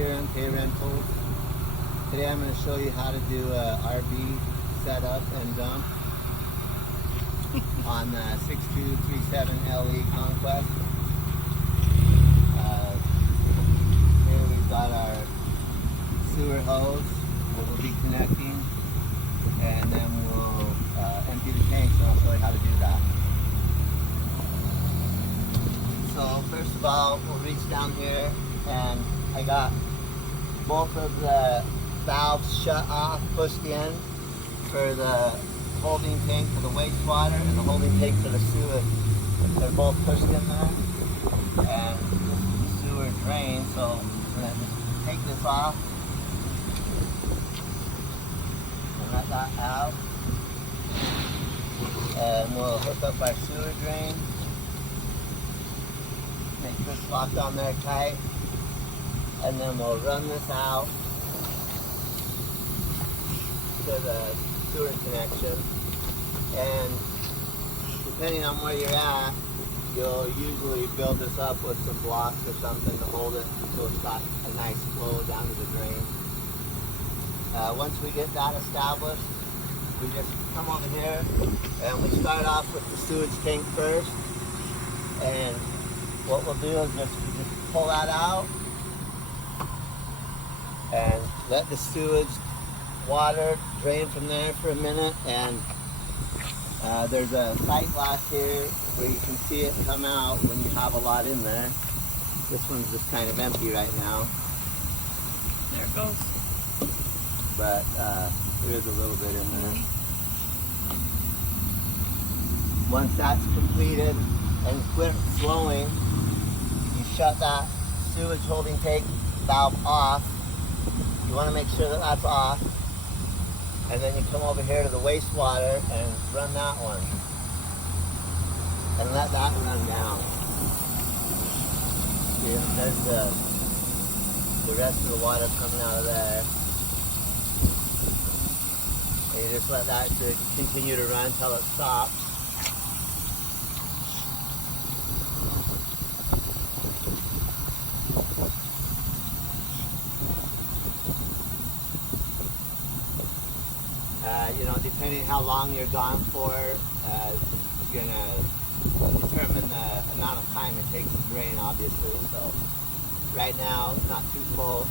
here on K Rentals. Today I'm going to show you how to do a RV setup and dump on the 6237 LE Conquest. Here we've got our sewer hose that we'll be connecting, and then we'll empty the tank, so I'll show you how to do that. So first of all, we'll reach down here, and I got both of the valves shut off, pushed in for the holding tank for the wastewater and the holding tank for the sewer. They're both pushed in there, and this is the sewer drain, so I'm going to just take this off and let that out, and we'll hook up our sewer drain. Make this lock on there tight, and then we'll run this out to the sewer connection. And depending on where you're at, you'll usually build this up with some blocks or something to hold it so it's got a nice flow down to the drain. Once we get that established, we just come over here and we start off with the sewage tank first. And what we'll do is just pull that out and let the sewage water drain from there for a minute. And there's a sight glass here where you can see it come out when you have a lot in there. This one's just kind of empty right now. There it goes. But there is a little bit in there. Once that's completed and quit flowing, you shut that sewage holding tank valve off. You want to make sure that that's off. And then you come over here to the wastewater and run that one. And let that run down. See, there's the rest of the water coming out of there. And you just let that continue to run until it stops. You know, depending how long you're gone for, you're going to determine the amount of time it takes to drain, obviously. So right now, it's not too full.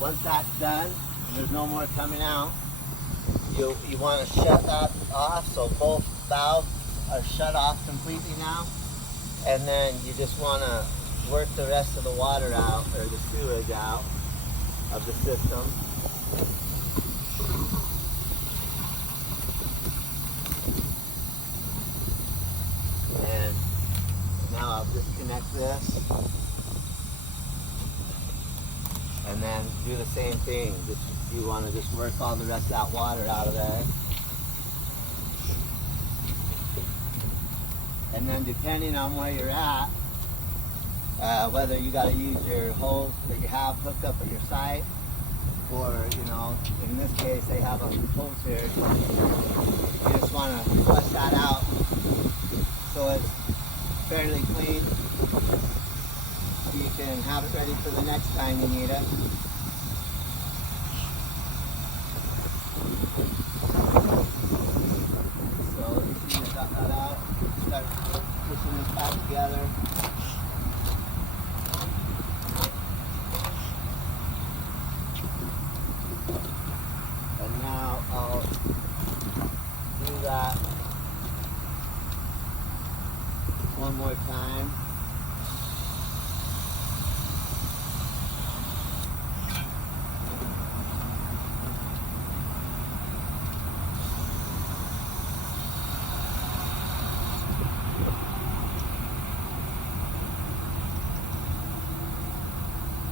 Once that's done, and there's no more coming out, you want to shut that off, so both valves are shut off completely now. And then you just want to work the rest of the water out, or the sewage out of the system. I'll disconnect this and then do the same thing. You want to just work all the rest of that water out of there. And then depending on where you're at, whether you got to use your hose that you have hooked up at your site, or, you know, in this case they have a hose here, you just want to flush that out so it's fairly clean, so you can have it ready for the next time you need it. So you can just got that out, start pushing this back together. And now I'll do that one more time.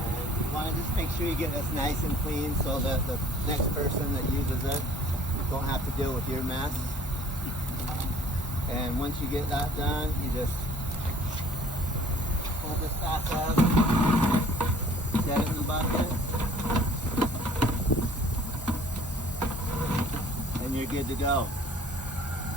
And you want to just make sure you get this nice and clean so that the next person that uses it don't have to deal with your mess. And once you get that done, you just pull this back up, set it in the bucket, and you're good to go.